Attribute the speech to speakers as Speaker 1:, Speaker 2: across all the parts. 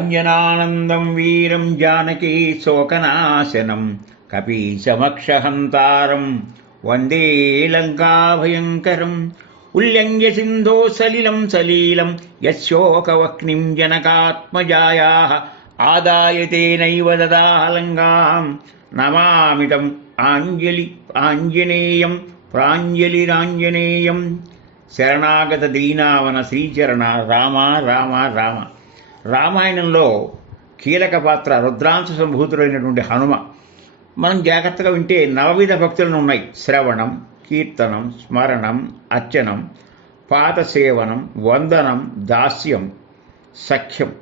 Speaker 1: काञ्जनानन्दं वीरं जानकी शोकनाशनं कपीशमक्षहन्तारं वन्दे लङ्काभयङ्करम् उल्लङ्घ्य सिन्धो सलिलं सलीलं यशोकवह्निं जनकात्मजायाः आदाय तेनैव ददाह लङ्गां नमामिदम् आञ्जलि आञ्जनेयं प्राञ्जलिराञ्जनेयं शरणागतदीनावन श्रीचरणा रामा रामा राम రామాయణంలో కీలక పాత్ర రుద్రాంశ సంభూతుడైనటువంటి హనుమ. మనం జాగ్రత్తగా వింటే నవవిధ భక్తులను ఉన్నాయి. శ్రవణం కీర్తనం స్మరణం అర్చనం పాదసేవనం వందనం దాస్యం సఖ్యం.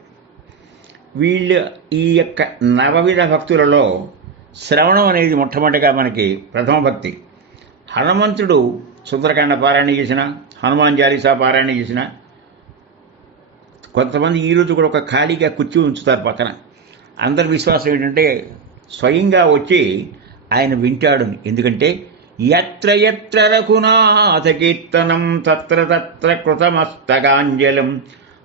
Speaker 1: వీళ్ళ ఈ యొక్క నవవిధ భక్తులలో శ్రవణం అనేది మొట్టమొదటిగా మనకి ప్రథమ భక్తి. హనుమంతుడు సుందరకాండ పారాయణ చేసిన హనుమాన్ చాలీసా పారాయణ చేసిన కొంతమంది ఈరోజు కూడా ఒక ఖాళీగా కుర్చీ ఉంచుతారు పక్కన. అందరి విశ్వాసం ఏంటంటే స్వయంగా వచ్చి ఆయన వింటాడు. ఎందుకంటే ఎత్ర ఎత్ర రఘునాథ కీర్తనం తత్ర తత్ర కృతమస్తకాంజలం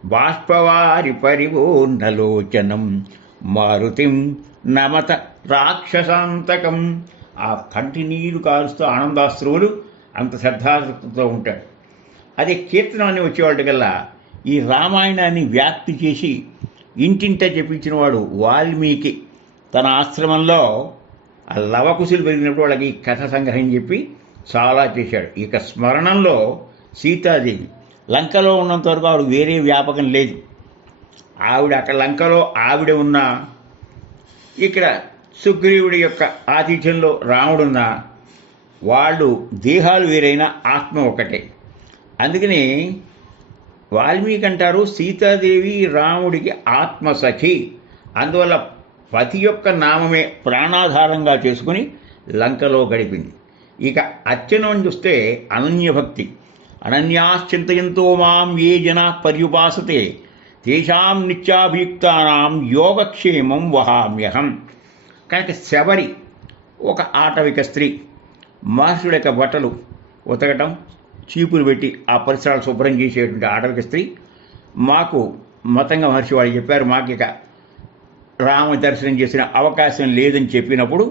Speaker 1: బాష్పవారి పరిపూర్ణలోచనం మారుతిం నమత రాక్షసాంతకం. ఆ కంటి నీరు కారుస్తూ ఆనందాశ్రువులు అంత శ్రద్ధాశక్తితో ఉంటాడు అదే కీర్తనం అని వచ్చేవాటికల్లా ఈ రామాయణాన్ని వ్యాప్తి చేసి ఇంటింట చెప్పించిన వాడు వాల్మీకి. తన ఆశ్రమంలో ఆ లవకుశులు పెరిగినప్పుడు వాళ్ళకి ఈ కథ సంగ్రహం చెప్పి చాలా చేశాడు. ఇక స్మరణంలో సీతాదేవి. లంకలో ఉన్నంత వరకు ఆవిడ వేరే వ్యాపకం లేదు. ఆవిడ అక్కడ లంకలో ఆవిడ ఉన్న ఇక్కడ సుగ్రీవుడి యొక్క ఆతిథ్యంలో రాముడున్న వాళ్ళు దేహాలు వేరైన ఆత్మ ఒకటే అందుకని వాల్మీకి అంటారు సీతాదేవి రాముడికి ఆత్మసఖి. అందువల్ల పతి యొక్క నామమే ప్రాణాధారంగా చేసుకుని లంకలో గడిపింది. ఇక అర్చనం చూస్తే అనన్యభక్తి. అనన్యాశ్చింతయంతో మాం ఏ జనా పర్యుపాసతే. తేషాం నిత్యాభియుక్తానాం యోగక్షేమం వహామ్యహం. కనుక శబరి ఒక ఆటవిక స్త్రీ. మహర్షుడి యొక్క బట్టలు ఉతకటం చీపులు పెట్టి ఆ పరిసరాలు శుభ్రం చేసేటువంటి ఆటవిక స్త్రీ మాకు మతంగ మహర్షి వాళ్ళు చెప్పారు మాకు ఇక రామ దర్శనం చేసిన అవకాశం లేదని చెప్పినప్పుడు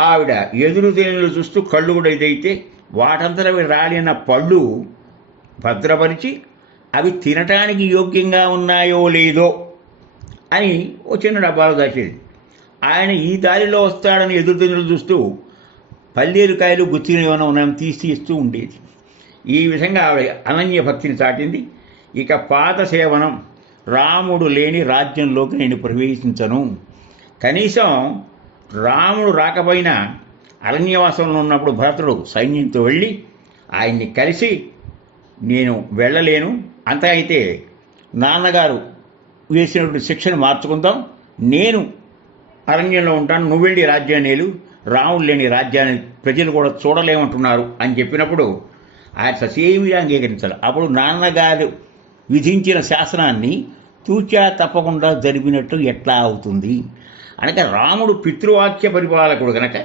Speaker 1: ఆవిడ ఎదురు తేనెలు చూస్తూ కళ్ళు కూడా ఇదైతే వాటంతట అవి రాలిన పళ్ళు భద్రపరిచి అవి తినటానికి యోగ్యంగా ఉన్నాయో లేదో అని ఓ చిన్న డబ్బాలో దాచేది. ఆయన ఈ దారిలో వస్తాడని ఎదురు తేనెలు చూస్తూ పల్లీరుకాయలు గుత్తిన ఏమైనా ఉన్నాయని తీసి ఇస్తూ ఉండేది. ఈ విధంగా ఆవిడ అనన్య భక్తిని చాటింది. ఇక పాత సేవనం రాముడు లేని రాజ్యంలోకి నేను ప్రవేశించను. కనీసం రాముడు రాకపోయినా అరణ్యవాసంలో ఉన్నప్పుడు భరతుడు సైన్యంతో వెళ్ళి ఆయన్ని కలిసి నేను వెళ్ళలేను. అంత అయితే నాన్నగారు వేసినటువంటి శిక్షను మార్చుకుందాం. నేను అరణ్యంలో ఉంటాను. నువ్వెళ్ళి రాజ్యాన్ని రాముడు లేని రాజ్యాన్ని ప్రజలు కూడా చూడలేమంటున్నారు అని చెప్పినప్పుడు ఆయన ససేమిగా అంగీకరించాలి. అప్పుడు నాన్నగారు విధించిన శాసనాన్ని తూచా తప్పకుండా జరిపినట్టు ఎట్లా అవుతుంది? అనక రాముడు పితృవాక్య పరిపాలకుడు కనుక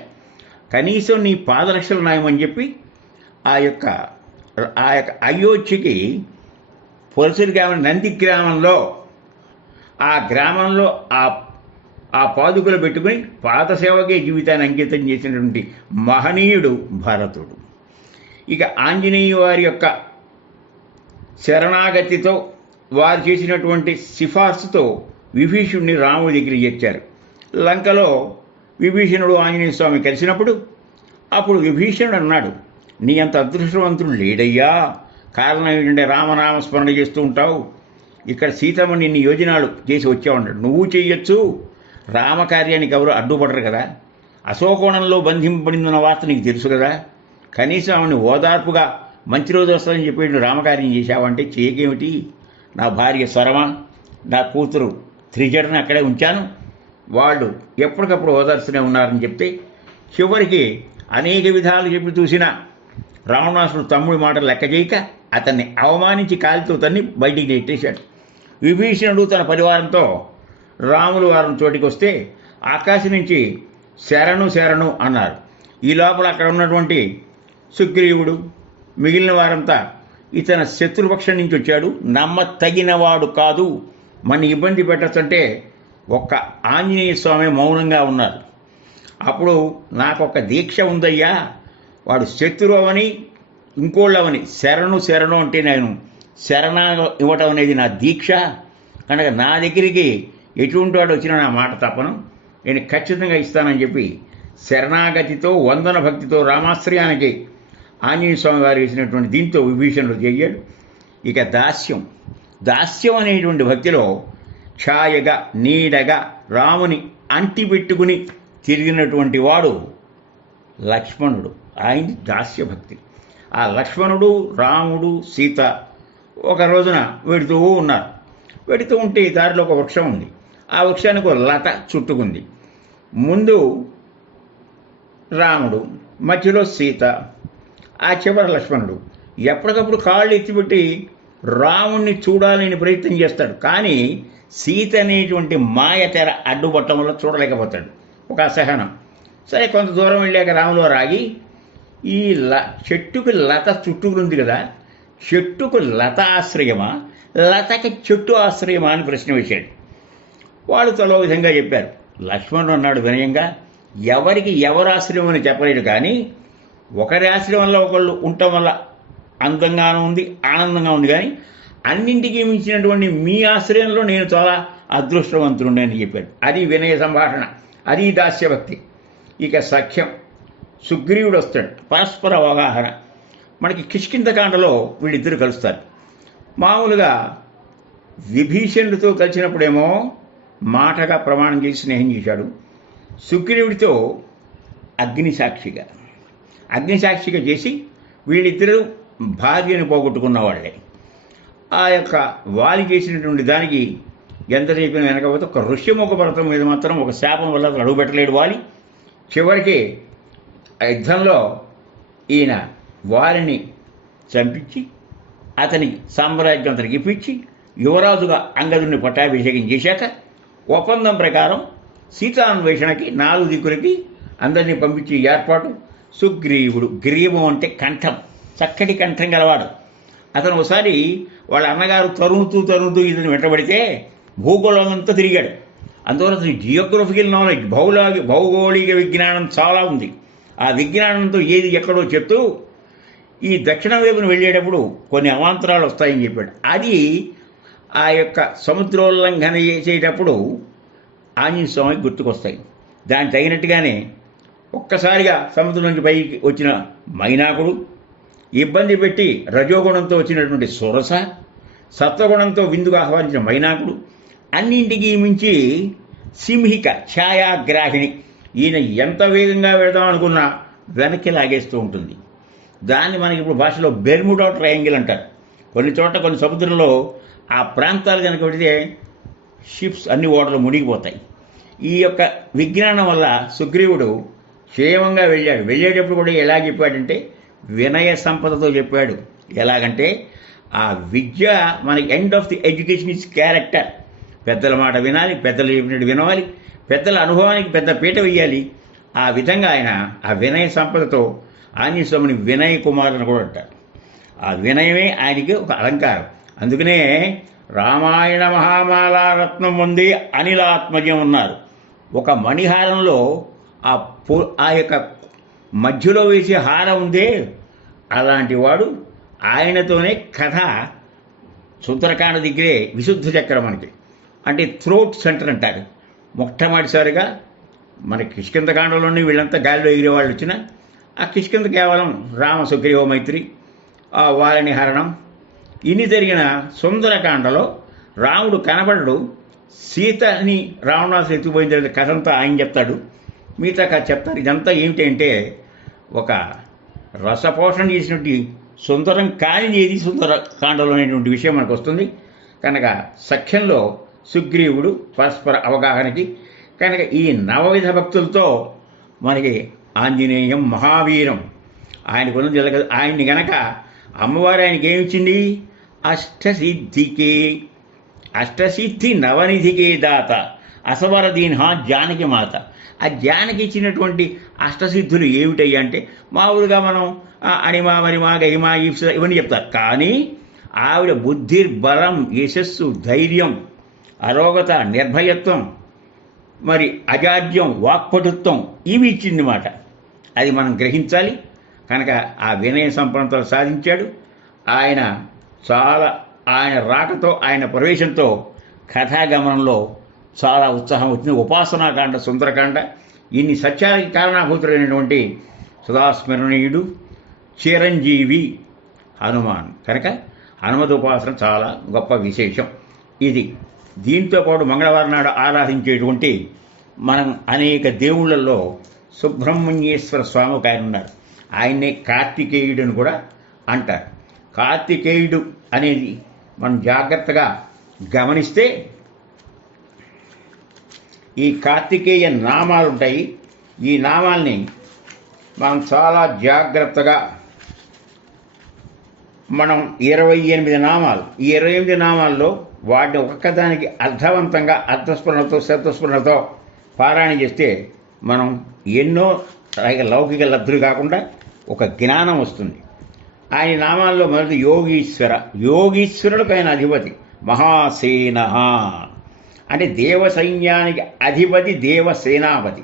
Speaker 1: కనీసం నీ పాదరక్షలు నాయమని చెప్పి ఆ యొక్క ఆ యొక్క అయోధ్యకి పొలసరి గ్రామం నంది గ్రామంలో ఆ గ్రామంలో ఆ ఆ పాదుకలు పెట్టుకుని పాత సేవకే జీవితాన్ని అంకితం చేసినటువంటి మహనీయుడు భరతుడు. ఇక ఆంజనేయ వారి యొక్క శరణాగతితో వారు చేసినటువంటి సిఫార్సుతో విభీషణుడిని రాముడి దగ్గరికి చేర్చారు లంకలో విభీషణుడు ఆంజనేయ స్వామి కలిసినప్పుడు అప్పుడు విభీషణుడు అన్నాడు నీ అంత అదృష్టవంతుడు లేడయ్యా. కారణం ఏంటంటే రామనామ స్మరణ చేస్తూ ఉంటావు. ఇక్కడ సీతమ్మ నిన్ను యోజనాలు చేసి వచ్చావంటాడు నువ్వు చేయొచ్చు రామకార్యానికి ఎవరు అడ్డుపడరు కదా. అశోకోణంలో బంధింపబడిందన్న వార్త నీకు తెలుసు కదా. కనీసం ఆమెను ఓదార్పుగా మంచి రోజు వస్తుందని చెప్పి రామకార్యం చేశావంటే చేయకేమిటి? నా భార్య స్వరమ నా కూతురు త్రిజడని అక్కడే ఉంచాను. వాళ్ళు ఎప్పటికప్పుడు ఓదార్చునే ఉన్నారని చెప్తే చివరికి అనేక విధాలు చెప్పి చూసిన రావణాసుడు తమ్ముడి మాటలు లెక్క చేయక అతన్ని అవమానించి కాలితో తన్ని బయటికి నెట్టేశాడు. విభీషణుడు తన పరివారంతో రాములు వారం చోటికి వస్తే ఆకాశం నుంచి శరణు శరణు అన్నారు. ఈ లోపల అక్కడ ఉన్నటువంటి సుగ్రీవుడు మిగిలిన వారంతా ఇతను శత్రుపక్షం నుంచి వచ్చాడు. నమ్మ తగినవాడు కాదు. మన ఇబ్బంది పెట్టచ్చంటే ఒక్క ఆంజనేయ స్వామి మౌనంగా ఉన్నారు. అప్పుడు నాకు ఒక దీక్ష ఉందయ్యా. వాడు శత్రువు అవని ఇంకోళ్ళవని శరణు శరణు అంటే నేను శరణ ఇవ్వటం అనేది నా దీక్ష. కనుక నా దగ్గరికి ఎటువంటి వాడు వచ్చినా నా మాట తప్పను. నేను ఖచ్చితంగా ఇస్తానని చెప్పి శరణాగతితో వందన భక్తితో రామాశ్రయానికి ఆంజనేయ స్వామి వారు వేసినటువంటి దీంతో విభీషణుడు చెయ్యాడు. ఇక దాస్యం. దాస్యం అనేటువంటి భక్తిలో ఛాయగా నీడగా రాముని అంటి పెట్టుకుని తిరిగినటువంటి వాడు లక్ష్మణుడు. ఆయన దాస్య భక్తి. ఆ లక్ష్మణుడు రాముడు సీత ఒక రోజున వెడుతూ ఉన్నారు. వెడుతూ ఉంటే ఈ దారిలో ఒక వృక్షం ఉంది. ఆ వృక్షానికి ఒక లత చుట్టుకుంది. ముందు రాముడు మధ్యలో సీత ఆ చివర లక్ష్మణుడు ఎప్పటికప్పుడు కాళ్ళు ఎత్తిపెట్టి రాముణ్ణి చూడాలని ప్రయత్నం చేస్తాడు. కానీ సీత అనేటువంటి మాయ తెర అడ్డుపట్టడం వల్ల చూడలేకపోతాడు. ఒక అసహనం. సరే కొంత దూరం వెళ్ళాక రాములో రాగి ఈ ల చెట్టుకు లత చుట్టుకుంది కదా చెట్టుకు లత ఆశ్రయమా లతకి చెట్టు ఆశ్రయమా అని ప్రశ్న వేశాడు. వాళ్ళు తలో విధంగా చెప్పారు. లక్ష్మణుడు అన్నాడు వినయంగా ఎవరికి ఎవరు ఆశ్రయం అని చెప్పలేడు కానీ ఒకరి ఆశ్రమంలో ఒకళ్ళు ఉండటం వల్ల అందంగానూ ఉంది ఆనందంగా ఉంది. కానీ అన్నింటికీ మించినటువంటి మీ ఆశ్రయంలో నేను చాలా అదృష్టవంతుడు అని చెప్పాడు అది వినయ సంభాషణ అది దాస్యభక్తి. ఇక సఖ్యం సుగ్రీవుడు వస్తాడు. పరస్పర అవగాహన. మనకి కిష్కిందకాండలో వీళ్ళిద్దరు కలుస్తారు. మామూలుగా విభీషణుడితో కలిసినప్పుడేమో మాటగా ప్రమాణం చేసి స్నేహం చేశాడు. సుగ్రీవుడితో అగ్ని సాక్షిగా అగ్నిసాక్షిగా చేసి వీళ్ళిద్దరూ భార్యను పోగొట్టుకున్న వాళ్ళే ఆ యొక్క వాలి చేసినటువంటి దానికి ఎంత చెప్పిన వెనకపోతే ఒక ఋష్యముఖ పర్వతం మీద మాత్రం ఒక శాపం వల్ల అతను అడుగుపెట్టలేడు వాలి. చివరికి ఆ యుద్ధంలో ఈయన వారిని చంపించి అతని సామ్రాజ్యం అతనికి ఇప్పించి యువరాజుగా అంగదుని పట్టాభిషేకం చేశాక ఒప్పందం ప్రకారం సీతాన్వేషణకి నాలుగు దిక్కులకి అందరినీ పంపించి ఏర్పాటు సుగ్రీవుడు. గ్రీవం అంటే కంఠం. చక్కటి కంఠం గలవాడు. అతను ఒకసారి వాళ్ళ అన్నగారు తరుముతూ తరుముతూ ఇతను వెంటబడితే భూగోళం అంతా తిరిగాడు. అందువల్ల అతని జియోగ్రఫికల్ నాలెడ్జ్ భౌగోళిక భౌగోళిక విజ్ఞానం చాలా ఉంది. ఆ విజ్ఞానంతో ఏది ఎక్కడో చెప్తూ ఈ దక్షిణ వైపున వెళ్ళేటప్పుడు కొన్ని అవాంతరాలు వస్తాయని చెప్పాడు. అది ఆ యొక్క సముద్రోల్లంఘన చేసేటప్పుడు ఆంజనేయ స్వామికి గుర్తుకొస్తాయి. దానికి తగినట్టుగానే ఒక్కసారిగా సముద్రం నుంచి పైకి వచ్చిన మైనాకుడు ఇబ్బంది పెట్టి రజోగుణంతో వచ్చినటువంటి సురస సత్వగుణంతో విందుకు ఆహ్వానించిన మైనాకుడు అన్నింటికీ మించి సింహిక ఛాయాగ్రాహిణి. ఈయన ఎంత వేగంగా వెళదాం అనుకున్నా వెనక్కి లాగేస్తూ ఉంటుంది. దాన్ని మనకి ఇప్పుడు భాషలో బెర్ముడా ట్రయాంగిల్ అంటారు. కొన్ని చోట్ల కొన్ని సముద్రంలో ఆ ప్రాంతాలు కనుక పెడితే షిప్స్ అన్ని ఓటలు మునిగిపోతాయి. ఈ యొక్క విజ్ఞానం వల్ల సుగ్రీవుడు క్షేమంగా వెళ్ళాడు. వెళ్ళేటప్పుడు కూడా ఎలా చెప్పాడంటే వినయ సంపదతో చెప్పాడు. ఎలాగంటే ఆ విద్య మనకి end of the education is character పెద్దల మాట వినాలి పెద్దలు చెప్పినట్టు వినవాలి పెద్దల అనుభవానికి పెద్ద పీట వేయాలి ఆ విధంగా ఆయన ఆ వినయ సంపదతో ఆంజనేయస్వామిని వినయ కుమారుని అని కూడా అంటారు. ఆ వినయమే ఆయనకి ఒక అలంకారం. అందుకనే రామాయణ మహామాలారత్నం ఉంది అనిలాత్మజం ఉన్నారు ఒక మణిహారంలో ఆ ఆ యొక్క మధ్యలో వేసే హారం ఉందే? అలాంటి వాడు ఆయనతోనే కథ సుందరకాండ దగ్గరే విశుద్ధ చక్రం మనకి. అంటే థ్రోట్ సెంటర్ అంటారు. మొట్టమొదటిసారిగా మన కిష్కిందకాండలోని వీళ్ళంతా గాలిలో ఎగిరే వాళ్ళు వచ్చిన ఆ కిష్కింద కేవలం రామ సుగ్రీవ మైత్రి ఆ వారిని హరణం. ఇన్ని జరిగిన సుందరకాండలో రాముడు కనబడడు. సీతని రావణాసు ఎత్తుకుపోయిన జరిగిన కథ అంతా ఆయన చెప్తాడు. మిగతా కథ చెప్తారు ఇదంతా ఏమిటంటే ఒక రసపోషణ చేసినటువంటి సుందరం కానిది ఏది సుందర కాండలో అనేటువంటి విషయం మనకు వస్తుంది. కనుక సఖ్యంలో సుగ్రీవుడు పరస్పర అవగాహనకి కనుక ఈ నవవిధ భక్తులతో మనకి ఆంజనేయం మహావీరం. ఆయనకు ఉన్నది ఇలా ఆయన్ని గనక అమ్మవారు ఆయనకి ఏమిచ్చింది అష్టసిద్ధికి అష్టసిద్ధి నవనిధికి దాత అసవర దీన్హా జానకి మాత. ఆ జ్ఞానికి ఇచ్చినటువంటి అష్టసిద్ధులు ఏమిటయ్యా అంటే మామూలుగా మనం అణిమా మరిమా గహిమా ఈప్స ఇవన్నీ చెప్తారు. కానీ ఆవిడ బుద్ధిర్బలం బలం యశస్సు ధైర్యం అరోగత నిర్భయత్వం మరి అజాడ్యం వాక్పటుత్వం ఇవి ఇచ్చింది మాట అది మనం గ్రహించాలి. కనుక ఆ వినయ సంపన్నతలు సాధించాడు. ఆయన చాలా ఆయన రాకతో ఆయన ప్రవేశంతో కథాగమనంలో చాలా ఉత్సాహం వచ్చింది. ఉపాసనాకాండ సుందరకాండ ఇన్ని సత్యానికి కారణాభూతులైనటువంటి సదాస్మరణీయుడు చిరంజీవి హనుమాన్. కనుక హనుమద్ ఉపాసన చాలా గొప్ప విశేషం. ఇది దీంతో పాటు మంగళవారం నాడు ఆరాధించేటువంటి మనం అనేక దేవుళ్ళల్లో సుబ్రహ్మణ్యేశ్వర స్వామి ఒక ఆయన ఉన్నారు. ఆయన్నే కార్తికేయుడు అని కూడా అంటారు. కార్తికేయుడు అనేది మనం జాగ్రత్తగా గమనిస్తే ఈ కార్తికేయ నామాలు ఉంటాయి ఈ నామాల్ని మనం చాలా జాగ్రత్తగా మనం ఇరవై ఎనిమిది నామాలు. ఈ ఇరవై ఎనిమిది నామాల్లో వాటిని ఒక్కదానికి అర్థవంతంగా అర్థస్ఫురణతో శబ్దస్ఫురణతో పారాయణ చేస్తే మనం ఎన్నో లౌకిక లబ్ధులు కాకుండా ఒక జ్ఞానం వస్తుంది. ఆయన నామాల్లో మొదటి యోగీశ్వర యోగీశ్వరులకు ఆయన అధిపతి మహాసేన అంటే దేవ సైన్యానికి అధిపతి దేవసేనాపతి.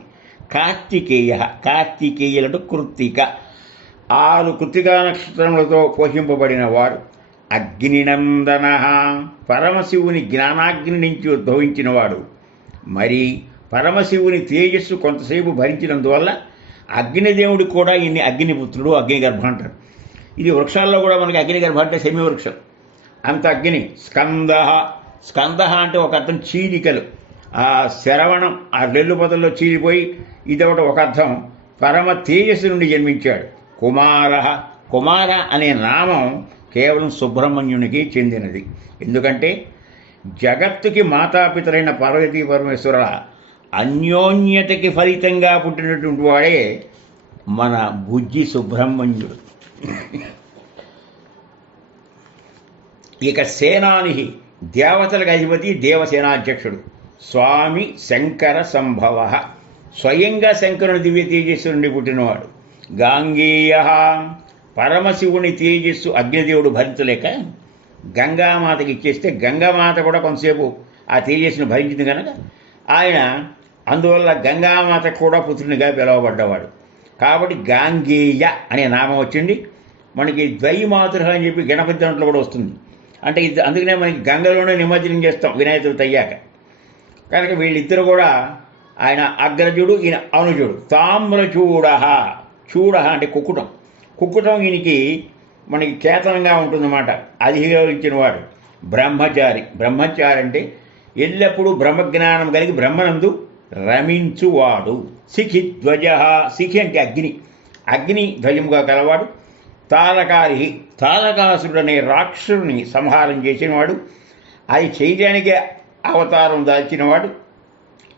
Speaker 1: కార్తికేయ కార్తికేయులటు కృత్తిక. ఆరు కృతికా నక్షత్రములతో పోషింపబడిన వాడు అగ్నినందన. పరమశివుని జ్ఞానాగ్ని నుంచి ఉద్భవించినవాడు. మరి పరమశివుని తేజస్సు కొంతసేపు భరించినందువల్ల అగ్నిదేవుడు కూడా ఇన్ని అగ్నిపుత్రుడు అగ్నిగర్భ అంటారు. ఇది వృక్షాల్లో కూడా మనకి అగ్నిగర్భ అంటే సెమి వృక్షం అంత అగ్ని స్కంద స్కంద అంటే ఒక అర్థం చీలికలు. ఆ శరవణం ఆ రెల్లు పొదల్లో చీలిపోయి ఇదొకటి ఒక అర్థం. పరమ తేజస్సు నుండి జన్మించాడు. కుమార కుమార అనే నామం కేవలం సుబ్రహ్మణ్యునికి చెందినది. ఎందుకంటే జగత్తుకి మాతాపితలైన పార్వతీ పరమేశ్వర అన్యోన్యతకి ఫలితంగా పుట్టినటువంటి వాడే మన బుజ్జి సుబ్రహ్మణ్యుడు. ఇక సేనాని దేవతలకు అధిపతి దేవసేనాధ్యక్షుడు. స్వామి శంకర సంభవ. స్వయంగా శంకరుని దివ్య తేజస్సు నుండి పుట్టినవాడు. గాంగేయ. పరమశివుని తేజస్సు అగ్నిదేవుడు భరించలేక గంగామాతకి ఇచ్చేస్తే గంగామాత కూడా కొంతసేపు ఆ తేజస్సును భరించింది కనుక ఆయన అందువల్ల గంగామాత కూడా పుత్రునిగా పిలువబడ్డవాడు. కాబట్టి గాంగేయ అనే నామం వచ్చింది. మనకి ద్వైమాతృహ అని చెప్పి గణపతి దాంట్లో కూడా వస్తుంది. అంటే ఇది అందుకనే మనకి గంగలోనే నిమజ్జనం చేస్తాం వినాయక చవితి అయ్యాక కనుక వీళ్ళిద్దరు కూడా ఆయన అగ్రజుడు ఈయన అనుజుడు. తామ్రచూడ చూడ అంటే కుక్కుటం. కుక్కుటం ఈయనకి మనకి కేతనంగా ఉంటుందన్నమాట. అధిగమించిన వాడు బ్రహ్మచారి. బ్రహ్మచారి అంటే ఎల్లప్పుడూ బ్రహ్మజ్ఞానం కలిగి బ్రహ్మనందు రమించువాడు. సిఖి ధ్వజ సిఖి అంటే అగ్ని. అగ్ని ధ్వజముగా కలవాడు. తారకారి తారకాసుడనే అనే రాక్షసుని సంహారం చేసినవాడు. అది చేయడానికే అవతారం దాల్చినవాడు.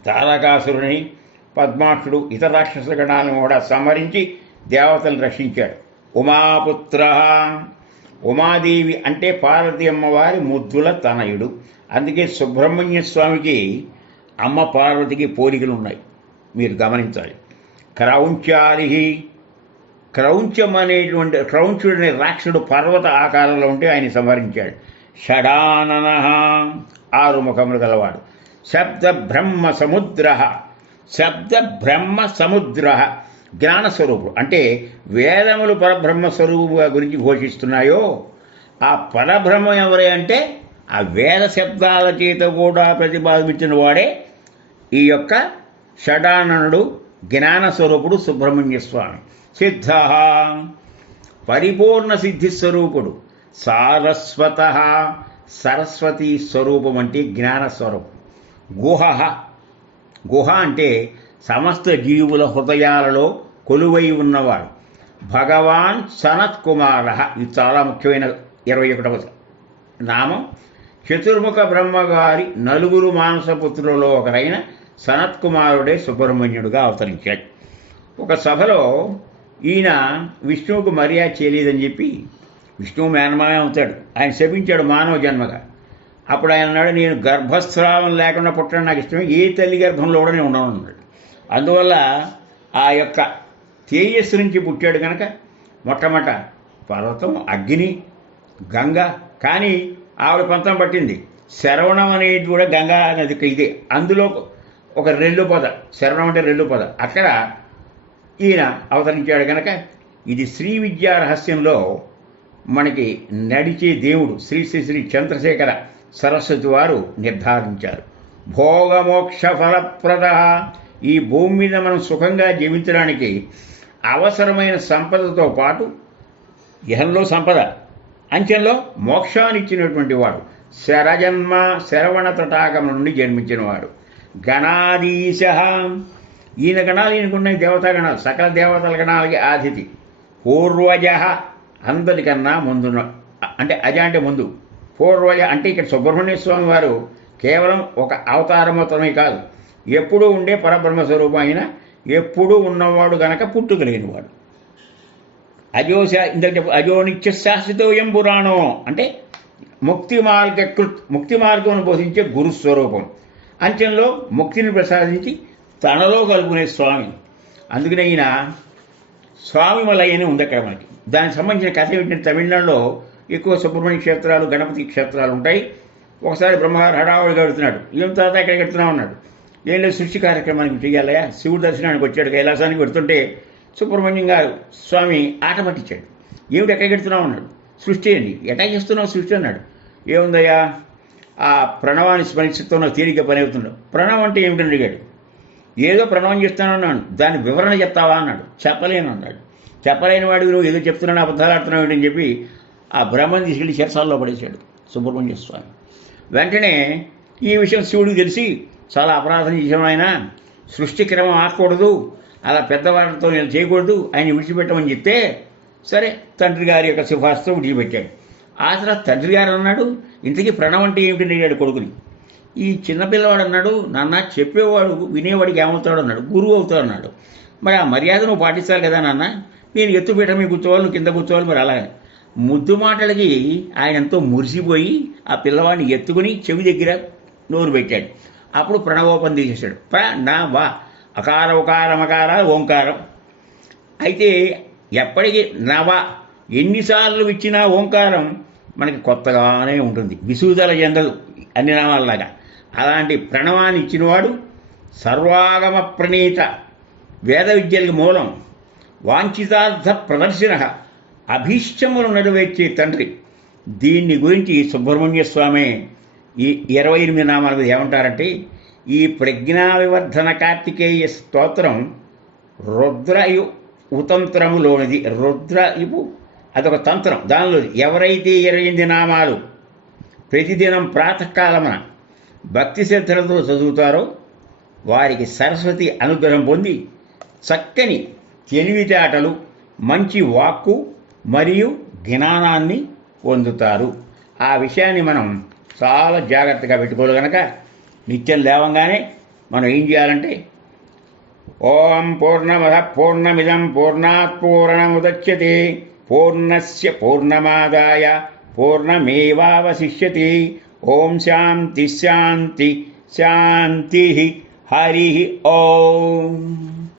Speaker 1: తారకాసురుని పద్మాక్షుడు ఇతర రాక్షస గణాలను కూడా సంహరించి దేవతలను రక్షించాడు. ఉమాపుత్ర ఉమాదేవి అంటే పార్వతి అమ్మవారి ముద్దుల తనయుడు. అందుకే సుబ్రహ్మణ్య స్వామికి అమ్మ పార్వతికి పోలికలు ఉన్నాయి మీరు గమనించాలి. క్రౌంచారి క్రౌంచం అనేటువంటి క్రౌంచుడు అనే రాక్షసుడు పర్వత ఆకారంలో ఉంటే ఆయన సంహరించాడు. షడానన ఆరు ముఖములు గలవాడు. శబ్ద బ్రహ్మ సముద్ర శబ్ద బ్రహ్మ సముద్ర జ్ఞానస్వరూపుడు. అంటే వేదములు పరబ్రహ్మ స్వరూపు గురించి ఘోషిస్తున్నాయో ఆ పరబ్రహ్మ ఎవరే అంటే ఆ వేద శబ్దాల చేత కూడా ప్రతిపాదించిన వాడే ఈ యొక్క షడాననుడు జ్ఞానస్వరూపుడు సుబ్రహ్మణ్య స్వామి. సిద్ధ. పరిపూర్ణ సిద్ధి స్వరూపుడు సారస్వత. సరస్వతి స్వరూపం అంటే జ్ఞాన స్వరూపం గుహ. గుహ అంటే సమస్త జీవుల హృదయాలలో కొలువై ఉన్నవాడు. భగవాన్ సనత్ కుమార ఇది చాలా ముఖ్యమైన ఇరవై ఒకటవ నామం. చతుర్ముఖ బ్రహ్మగారి నలుగురు మానసపుత్రులలో ఒకరైన సనత్ కుమారుడే సుబ్రహ్మణ్యుడుగా అవతరించాడు. ఒక సభలో ఈయన విష్ణువుకు మర్యాద చేయలేదని చెప్పి విష్ణువు మేనమానే అవుతాడు. ఆయన శపించాడు మానవ జన్మగా. అప్పుడు ఆయన అన్నాడు నేను గర్భస్రావం లేకుండా పుట్టడం నాకు ఇష్టం ఏ తల్లి గర్భంలో కూడా నేను ఉండను అన్నాడు. అందువల్ల ఆ యొక్క తేజస్సు నుంచి పుట్టాడు కనుక మొట్టమొదట పర్వతం అగ్ని గంగ. కానీ ఆవిడ పంతం పట్టింది. శరవణం అనేది కూడా గంగా నదికి ఇదే. అందులో ఒక రెల్లు పొద. శరవణం అంటే రెల్లు పొద. అక్కడ ఈయన అవతరించాడు కనుక ఇది శ్రీ విద్యా రహస్యంలో మనకి నడిచే దేవుడు శ్రీ శ్రీ శ్రీ చంద్రశేఖర సరస్వతి వారు నిర్ధారించారు. భోగమోక్ష ఫలప్రద ఈ భూమి మీద మనం సుఖంగా జీవించడానికి అవసరమైన సంపదతో పాటు ఇహంలో సంపద అంచెంలో మోక్షాన్ని ఇచ్చినటువంటి వాడు శరజన్మ శరవణ తటాకం నుండి జన్మించినవాడు. గణాధీశ. ఈయన గణాలు ఈయనకున్నాయి దేవతా గణాలు సకల దేవతల గణాలకి ఆదితి. పూర్వజ అందరికన్నా ముందు అంటే అజ అంటే ముందు. పూర్వజ అంటే ఇక్కడ సుబ్రహ్మణ్య స్వామి వారు కేవలం ఒక అవతారమతమే కాదు. ఎప్పుడూ ఉండే పరబ్రహ్మ స్వరూపం అయిన ఎప్పుడూ ఉన్నవాడు గనక పుట్టుకలిగిన వాడు అజోశ ఇందాక చెప్పు అజో శాశ్వతోయం పురాణం అంటే ముక్తి మార్గ కృత్ ముక్తి మార్గం బోధించే గురుస్వరూపం అంచెంలో ముక్తిని ప్రసాదించి తనలో కలుపుకునే స్వామి. అందుకనే ఈయన స్వామి మలై అని ఉంది అక్కడ మనకి. దానికి సంబంధించిన కథ ఏమిటంటే తమిళనాడులో ఎక్కువ సుబ్రహ్మణ్య క్షేత్రాలు గణపతి క్షేత్రాలు ఉంటాయి. ఒకసారి బ్రహ్మగారు హడావుడి గడుతున్నాడు ఏం తర్వాత ఎక్కడ కడుతున్నావు అన్నాడు ఏం లేదు సృష్టి కార్యక్రమానికి చెయ్యాలయా శివుడు దర్శనానికి వచ్చాడు కైలాసానికి పెడుతుంటే సుబ్రహ్మణ్యం గారు స్వామి ఆట పట్టించాడు. ఏమిటి ఎక్కడ కడుతున్నావు అన్నాడు సృష్టి అండి. ఎటా చేస్తున్నావు సృష్టి అన్నాడు. ఏముందయ్యా? ఆ ప్రణవాన్ని స్మరిస్తూ తేలిక పని అవుతున్నాడు ప్రణవం అంటే ఏమిటని అడిగాడు. ఏదో ప్రణవం చేస్తానన్నాడు దాని వివరణ చెప్తావా అన్నాడు. చెప్పలేను అన్నాడు. చెప్పలేని వాడికి నువ్వు ఏదో చెప్తున్నాను అబద్ధాలు ఆడుతున్నావు ఏంటని చెప్పి ఆ బ్రహ్మని తీసుకెళ్ళి చెరసాల్లో పడేశాడు సుబ్రహ్మణ్య స్వామి. వెంటనే ఈ విషయం శివుడికి తెలిసి చాలా అపరాధం చేసిన ఆయన సృష్టి క్రమం ఆకూడదు అలా పెద్దవారితో నేను చేయకూడదు ఆయన విడిచిపెట్టమని చెప్తే సరే తండ్రి గారి యొక్క సిఫార్సుతో విడిచిపెట్టాడు. ఆ తర్వాత తండ్రి గారు అన్నాడు ఇంతకీ ప్రణవం అంటే ఏమిటి అడిగాడు కొడుకుని. ఈ చిన్నపిల్లవాడు అన్నాడు నాన్న చెప్పేవాడు వినేవాడికి ఏమవుతాడు? అన్నాడు. గురువు అవుతాడు అన్నాడు. మరి ఆ మర్యాద నువ్వు పాటిస్తావు కదా నాన్న. నేను ఎత్తుపీట మీద కూర్చోవాలి నువ్వు కింద కూర్చోవాలి మరి అలాగే ముద్దు మాటలకి ఆయన ఎంతో మురిసిపోయి ఆ పిల్లవాడిని ఎత్తుకుని చెవి దగ్గర నోరు పెట్టాడు. అప్పుడు ప్రణవోపం తీసేశాడు. ప్ర నా వా అకార ఉకారం అకార ఓంకారం. అయితే ఎప్పటికీ నవ ఎన్నిసార్లు ఇచ్చినా ఓంకారం మనకి కొత్తగానే ఉంటుంది. విసూదల చెందదు అన్ని నామాలలాగా. అలాంటి ప్రణవాన్ని ఇచ్చినవాడు సర్వాగమ ప్రణీత. వేద విద్యలకు మూలం. వాంఛితార్థ ప్రదర్శన. అభీష్టములు నెరవేర్చే తండ్రి. దీన్ని గురించి సుబ్రహ్మణ్య స్వామి ఈ ఇరవై ఎనిమిది నామాల మీద ఏమంటారంటే ఈ ప్రజ్ఞా వివర్ధన కార్తికేయ స్తోత్రం రుద్రయు ఉతంత్రములోనిది. రుద్రయుపు అదొక తంత్రం. దానిలో ఎవరైతే ఇరవై ఎనిమిది నామాలు ప్రతిదినం ప్రాతకాలమున భక్తి శ్రద్ధలతో చదువుతారో వారికి సరస్వతి అనుగ్రహం పొంది చక్కని తెలివితేటలు మంచి వాక్కు మరియు జ్ఞానాన్ని పొందుతారు. ఆ విషయాన్ని మనం చాలా జాగ్రత్తగా పెట్టుకోవాలి కనుక నిత్యం లేవంగానే మనం ఏం చేయాలంటే ఓం పూర్ణమద పూర్ణమిదం పూర్ణాత్ పూర్ణముదచ్యతే పూర్ణస్య పూర్ణమాదాయ పూర్ణమేవావశిష్యతి ॐ शान्ति शान्ति शान्तिः हरिः ॐ